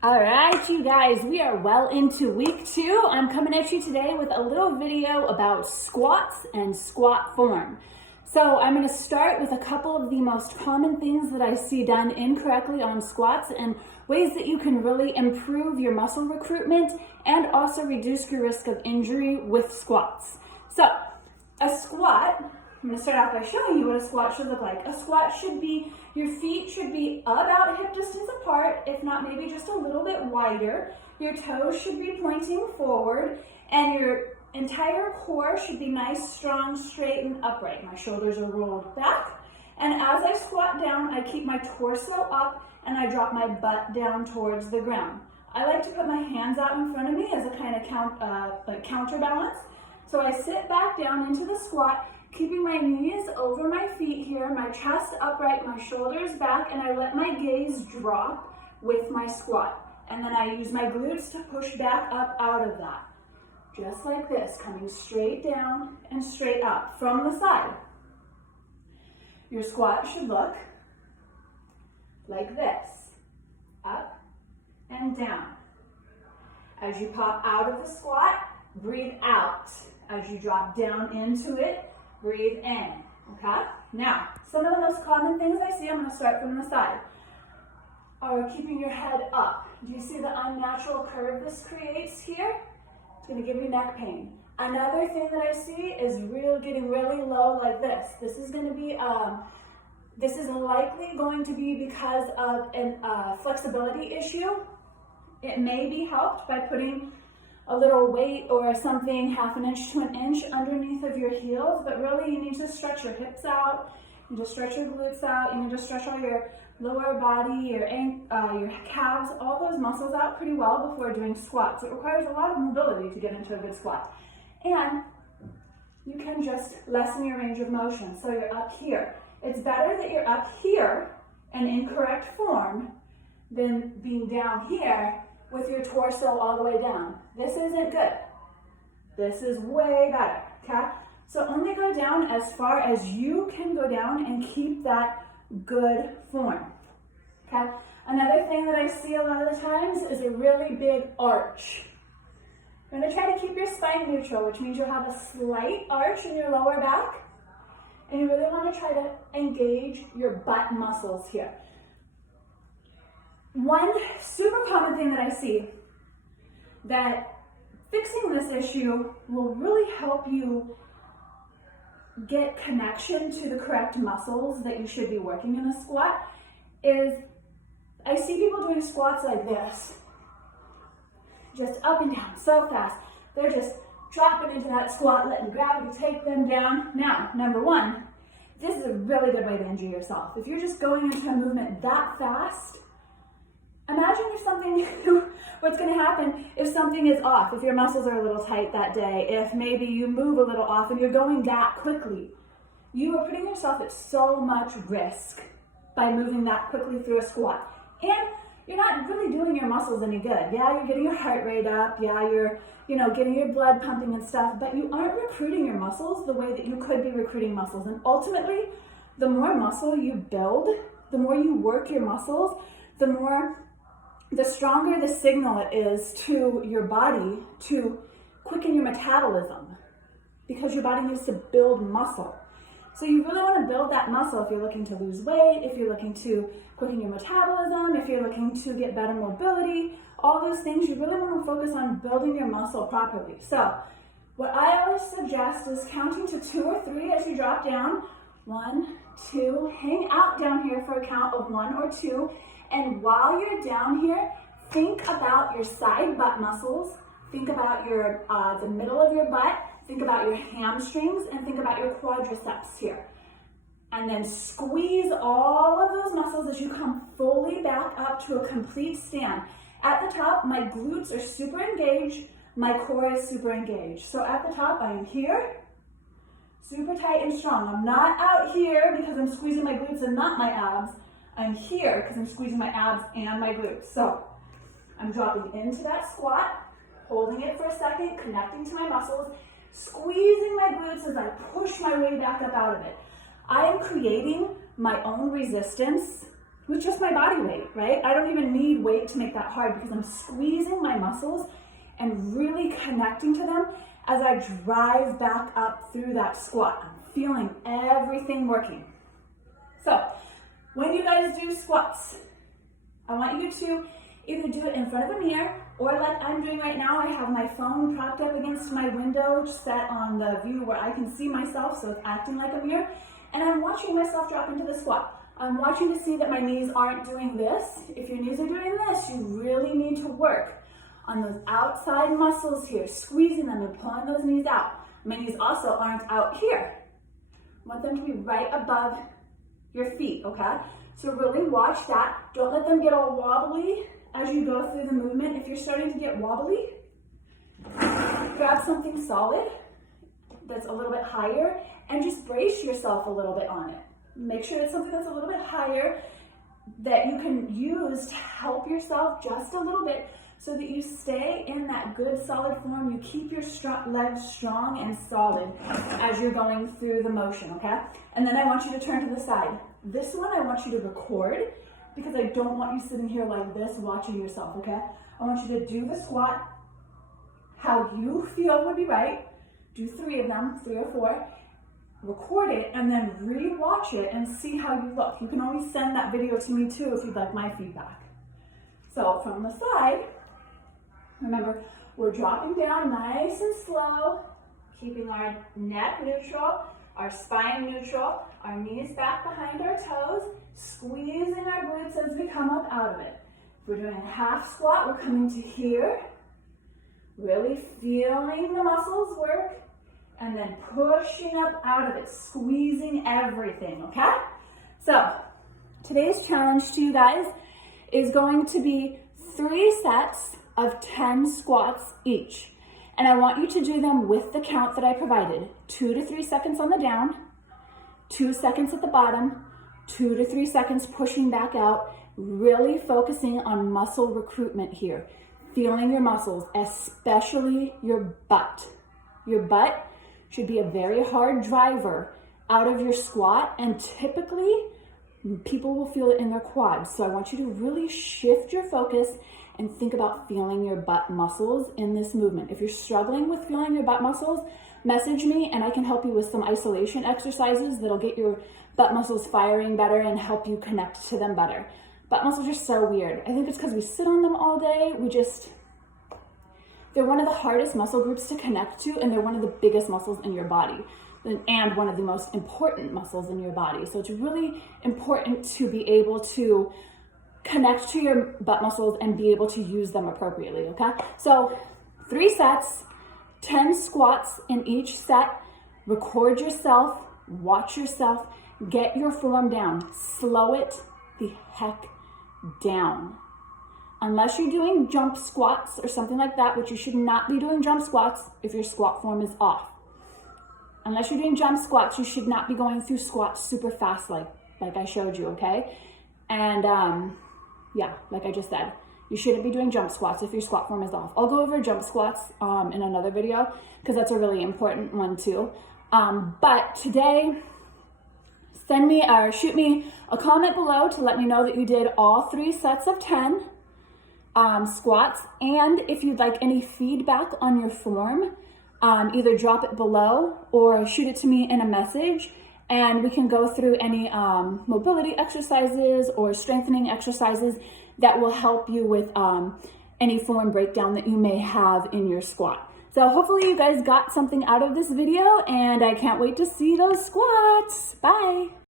All right, you guys, we are well into week 2. I'm coming at you today with a little video about squats and squat form. So I'm going to start with a couple of the most common things that I see done incorrectly on squats and ways that you can really improve your muscle recruitment and also reduce your risk of injury with squats. So a squat, I'm going to start off by showing you what a squat should look like. A squat should be, your feet should be about hip distance apart, if not maybe just a little bit wider. Your toes should be pointing forward, and your entire core should be nice, strong, straight, and upright. My shoulders are rolled back, and as I squat down, I keep my torso up, and I drop my butt down towards the ground. I like to put my hands out in front of me as a kind of counterbalance. So I sit back down into the squat, keeping my knees over my feet here, my chest upright, my shoulders back, and I let my gaze drop with my squat. And then I use my glutes to push back up out of that. Just like this, coming straight down and straight up from the side. Your squat should look like this, up and down. As you pop out of the squat, breathe out. As you drop down into it, breathe in, okay? Now, some of the most common things I see, I'm gonna start from the side, are keeping your head up. Do you see the unnatural curve this creates here? It's gonna give you neck pain. Another thing that I see is getting really low like this. This is gonna be, this is likely going to be because of a flexibility issue. It may be helped by putting a little weight or something 1/2 inch to 1 inch underneath of your heels, but really you need to stretch your hips out, you need to stretch your glutes out, you need to stretch all your lower body, your calves, all those muscles out pretty well before doing squats. It requires a lot of mobility to get into a good squat. And you can just lessen your range of motion. So you're up here. It's better that you're up here in incorrect form than being down here with your torso all the way down. This isn't good. This is way better, okay? So only go down as far as you can go down and keep that good form, okay? Another thing that I see a lot of the times is a really big arch. You're gonna try to keep your spine neutral, which means you'll have a slight arch in your lower back, and you really wanna try to engage your butt muscles here. One super common thing that I see that fixing this issue will really help you get connection to the correct muscles that you should be working in a squat is I see people doing squats like this, just up and down so fast. They're just dropping into that squat, letting gravity take them down. Now, number one, this is a really good way to injure yourself. If you're just going into a movement that fast, imagine what's going to happen if something is off, if your muscles are a little tight that day, if maybe you move a little off and you're going that quickly. You are putting yourself at so much risk by moving that quickly through a squat. And you're not really doing your muscles any good. Yeah, you're getting your heart rate up. Yeah, you're getting your blood pumping and stuff, but you aren't recruiting your muscles the way that you could be recruiting muscles. And ultimately, the more muscle you build, the more you work your muscles, the stronger the signal it is to your body to quicken your metabolism, because your body needs to build muscle. So you really want to build that muscle if you're looking to lose weight, if you're looking to quicken your metabolism, if you're looking to get better mobility, all those things. You really want to focus on building your muscle properly. So what I always suggest is counting to 2 or 3 as you drop down. 1, 2, hang out down here for a count of 1 or 2. And while you're down here, think about your side butt muscles, think about your the middle of your butt, think about your hamstrings, and think about your quadriceps here. And then squeeze all of those muscles as you come fully back up to a complete stand. At the top, my glutes are super engaged, my core is super engaged. So at the top, I am here, super tight and strong. I'm not out here because I'm squeezing my glutes and not my abs. I'm here because I'm squeezing my abs and my glutes. So I'm dropping into that squat, holding it for a second, connecting to my muscles, squeezing my glutes as I push my way back up out of it. I am creating my own resistance with just my body weight, right? I don't even need weight to make that hard because I'm squeezing my muscles and really connecting to them as I drive back up through that squat. I'm feeling everything working. So when you guys do squats, I want you to either do it in front of a mirror or like I'm doing right now. I have my phone propped up against my window set on the view where I can see myself, so it's acting like a mirror. And I'm watching myself drop into the squat. I'm watching to see that my knees aren't doing this. If your knees are doing this, you really need to work on those outside muscles here, squeezing them and pulling those knees out. My knees also aren't out here. I want them to be right above your feet, okay? So really watch that. Don't let them get all wobbly as you go through the movement. If you're starting to get wobbly, grab something solid that's a little bit higher and just brace yourself a little bit on it. Make sure it's something that's a little bit higher that you can use to help yourself just a little bit so that you stay in that good solid form. You keep your legs strong and solid as you're going through the motion, okay? And then I want you to turn to the side. This one I want you to record because I don't want you sitting here like this watching yourself, okay? I want you to do the squat how you feel would be right. Do 3 of them, 3 or 4. Record it and then re-watch it and see how you look. You can always send that video to me too if you'd like my feedback. So from the side, remember, we're dropping down nice and slow, keeping our neck neutral, our spine neutral, our knees back behind our toes, squeezing our glutes as we come up out of it. If we're doing a half squat, we're coming to here, really feeling the muscles work, and then pushing up out of it, squeezing everything, okay? So today's challenge to you guys is going to be 3 sets of 10 squats each. And I want you to do them with the count that I provided. 2 to 3 seconds on the down, 2 seconds at the bottom, 2 to 3 seconds pushing back out, really focusing on muscle recruitment here. Feeling your muscles, especially your butt. Your butt should be a very hard driver out of your squat, and typically people will feel it in their quads. So I want you to really shift your focus and think about feeling your butt muscles in this movement. If you're struggling with feeling your butt muscles, message me and I can help you with some isolation exercises that'll get your butt muscles firing better and help you connect to them better. Butt muscles are so weird. I think it's because we sit on them all day. They're one of the hardest muscle groups to connect to, and they're one of the biggest muscles in your body and one of the most important muscles in your body. So it's really important to be able to connect to your butt muscles and be able to use them appropriately, okay? So 3 sets, 10 squats in each set. Record yourself, watch yourself, get your form down. Slow it the heck down. Unless you're doing jump squats or something like that, which you should not be doing jump squats if your squat form is off. Unless you're doing jump squats, you should not be going through squats super fast like I showed you, okay? And yeah, like I just said, you shouldn't be doing jump squats if your squat form is off. I'll go over jump squats in another video because that's a really important one too. But today, shoot me a comment below to let me know that you did all 3 sets of 10 squats, and if you'd like any feedback on your form, either drop it below or shoot it to me in a message, and we can go through any mobility exercises or strengthening exercises that will help you with any form breakdown that you may have in your squat. So hopefully you guys got something out of this video, and I can't wait to see those squats. Bye.